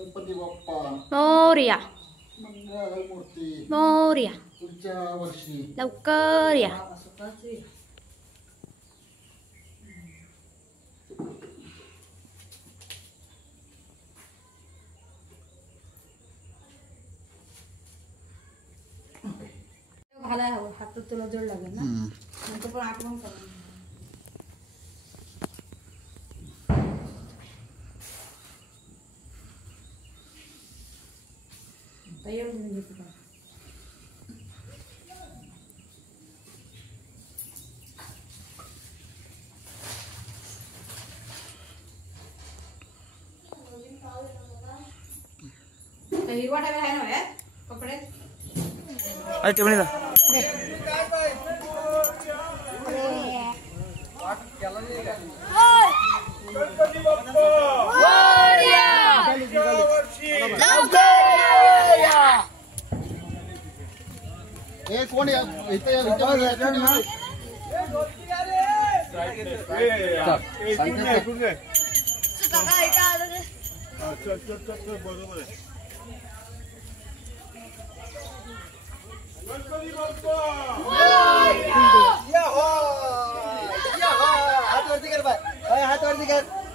गणपती बाप्पा मोरया. मंगळमूर्ती मोरया. पुढच्या वर्षी लवकर या. घालाय हवं हातात तुला जड लागेल ना नंतर पण आठवण करा. तयार होऊन घेतो का हिरवा टाका आहे ना यार कपडे अरे टेबल जा. कोण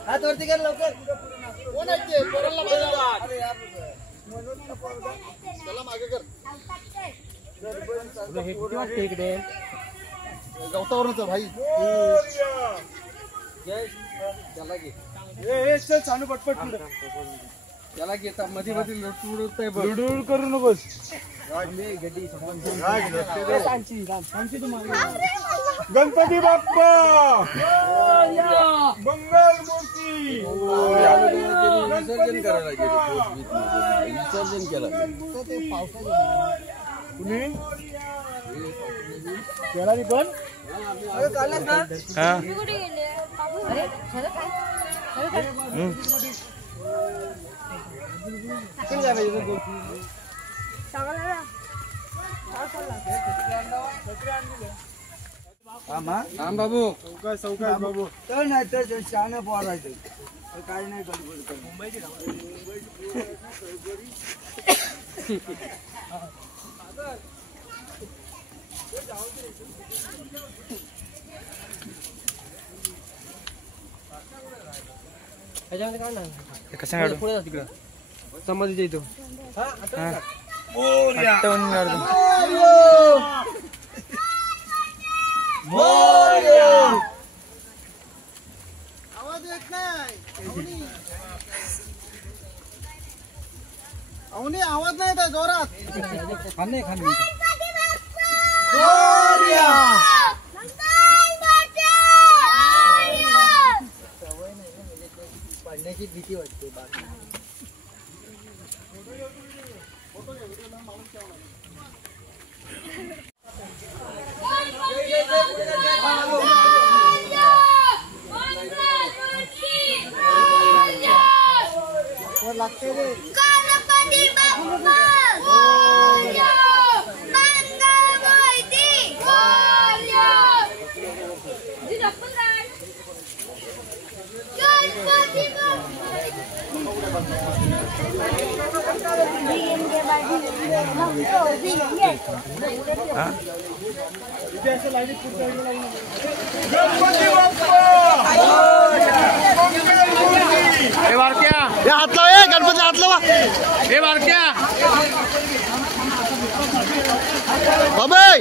हात वरती कर लवकर. कोण आहे ते पोराला त्याला मागे कर. किती वाटते इकडे गवतावरच भाई त्याला घे चल चालू पटपट त्याला घेता मध्ये मध्ये लुडूड करू नकोस. गणपती बाप्पा मंगल मूर्ती विसर्जन करायला गेलो. विसर्जन केलं कुणी केला पण बाबू चौकाश बाबू तर नाही तर शहाणा पोरायचं काय नाही गडबड कर. मुंबईची कसं काढू पुढे तिकडं समाधीच्या इथं आवाज येत नाही. अवनी आवाज नाही येत जोरात. खाणे पडण्याची भीती वाटते. लागते रे गणपती बाप्पा मोरया. मंगलमूर्ती मोरया. गणपती हात लाव गणपती हात लावा. हे बारक्या बाबाई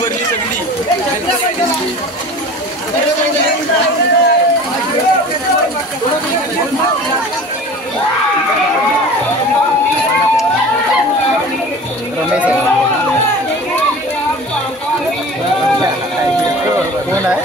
भरली सगळी कोण आहे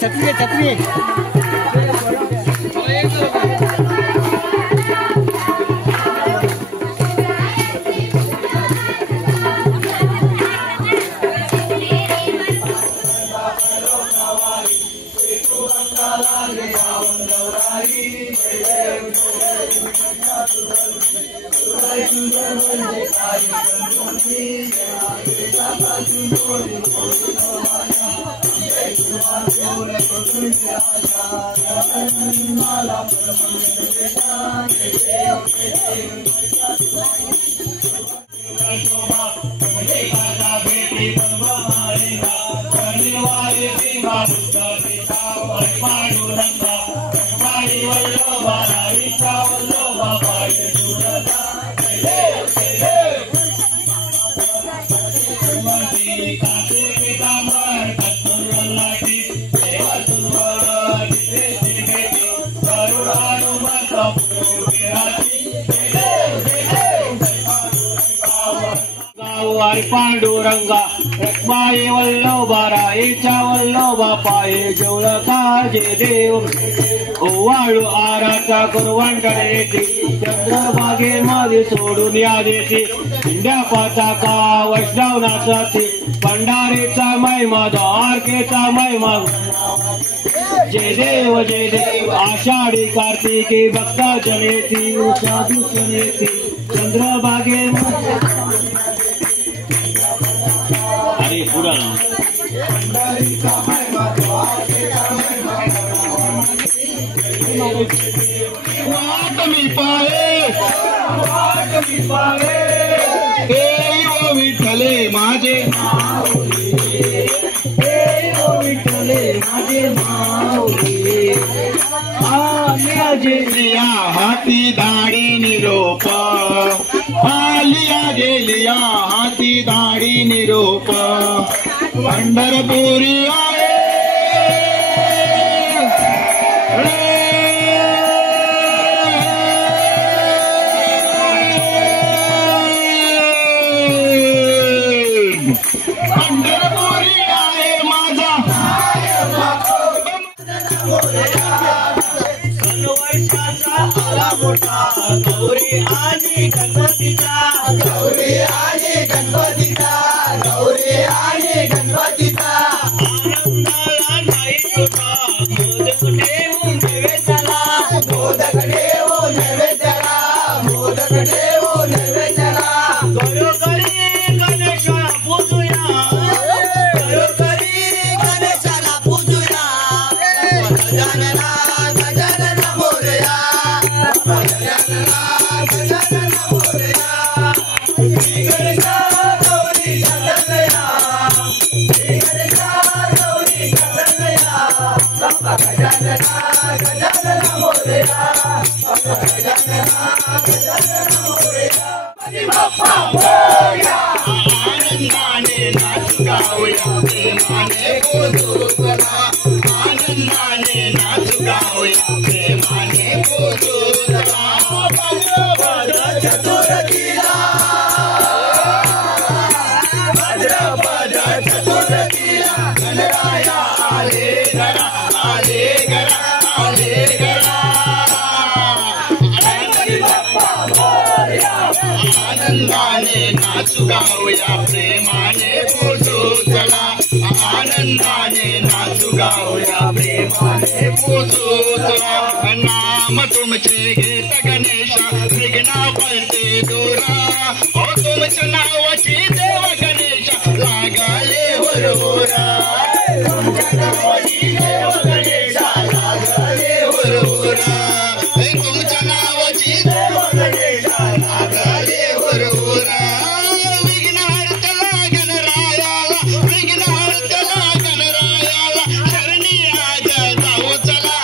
छत्री छत्री पांडुरंगा रखमाई वल्लोबा राईच्या वल्लोबा पाये जेवळका जे देव ओवाळू आराचा कुरवंडळेची चंद्रभागे मध्ये सोडून या देशी इंड्या पाचाका वैष्णव नाचाची भंडारेचा महिमा द्वारकेचा महिमा जय देव आषाढी कार्तिकी भक्ता जनेती साधू जनेती चंद्रभागे अरे पुढं मी पाहे विठ्ठले माझे विठ्ठले माझे गेलिया हाती दाढी निरोप आलिया गेलिया हाती दाढी निरोप पंढरपुरी आहे पंढरपुरी आहे माझा मोठा गौरी आणि गणपतीचा गौरी आणि गणपतीचा गौरी आणि गणपतीचा आनंदाला नाही तुझा मोदक देऊन नैवेद्याला मोदक देऊन नैवेद्याला मोदक देऊन नैवेद्याला घरोघरी गणेशाला पूजूया घरोघरी गणेशाला पूजूया गजानना गजानना मोरया गजानना गजानना मोरया श्री गणेशा गौरी गणपतया श्री गणेशा गौरी गणपतया गजानना गजानना मोरया गजानना गजानना मोरया बाप्पा मोरया आनंदाने नाच गाऊया प्रेमाने बोलू चला आनंदाने नाच गाऊया प्रेमाने बोलू चला भाद्रपद चतुर्थीला भाद्रपद चतुर्थीला गणराया आले गरा आले गरा आले गरा गणपती बाप्पा मोरया आनंदाने नाच गाऊया प्रेमाने बोलू चला आनंदाने नाच गाऊया प्रेमाने बोलू चला नाम तुमचे घेत गणेशा विघ्ना पडते दूरा ओ तुमच्या नावाची देव गणेशा लागाले हुरहुरा तुमच्या नावाची देव गणेशा लागाले हुरहुरा तुमच्या नावाची देव गणेशा लागाले हुरहुरा विघ्नहर्त्याला गणरायाला विघ्नहर्त्याला गणरायाला शरणी आज जाऊ चला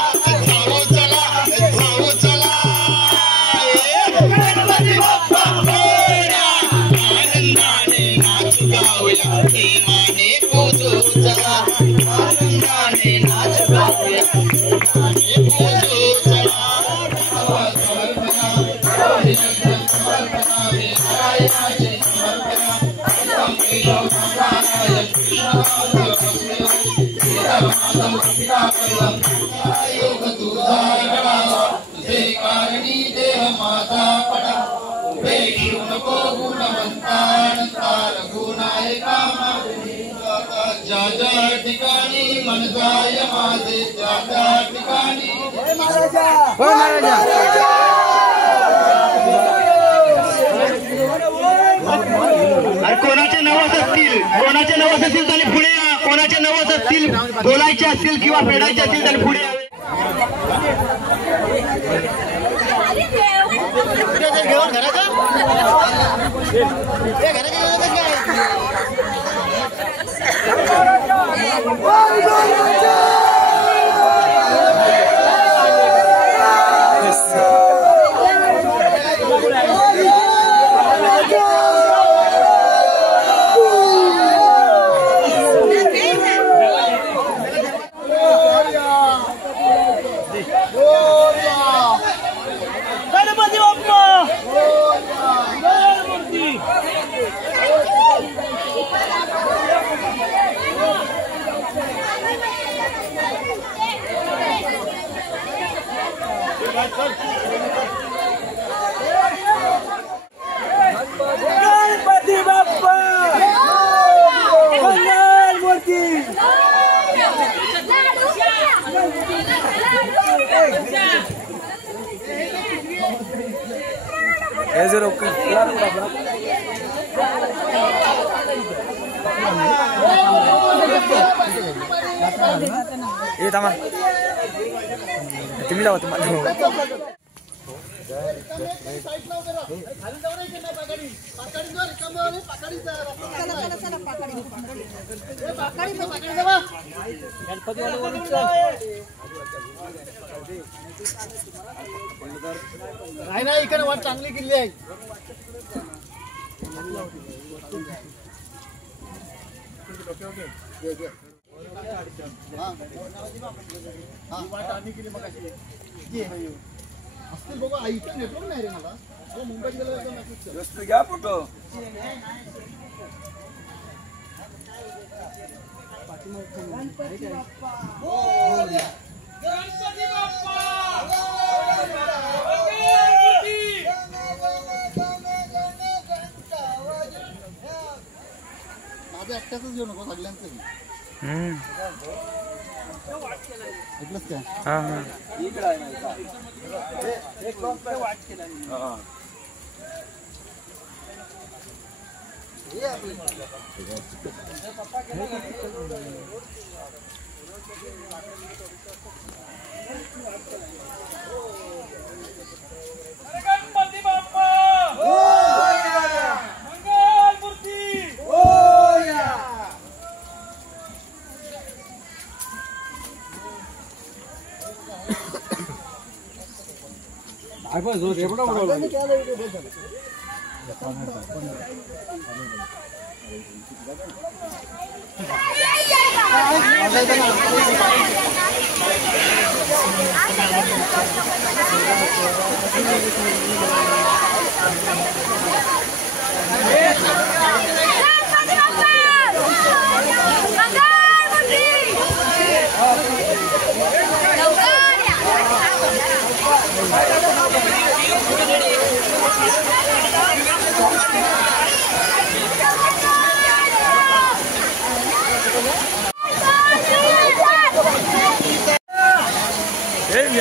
जाऊ चला जाऊ चला त्या ठिकाणी मन जाय माझे त्या ठिकाणी कोणाचे नवस असतील त्यांनी पुढे या. कोणाचे नवस असतील बोलायचे असतील किंवा फेडायचे असतील त्यांनी पुढे यावे. गणपती बाप्पा मंगल मूर्ती थांबा तुम्ही जावा तुम्हाला नाही इकडे वाट चांगली किल्ली आहे. असतील बघा आईचं नेटवर्क नाही रे मला. मुंबईत गेलो घ्या फोटो. गणपती बाप्पा माझं एकट्याच घेऊ नको सगळ्यांचं ऐकलंच काय. गणपती बाप्पा मंगल मूर्ती Hey,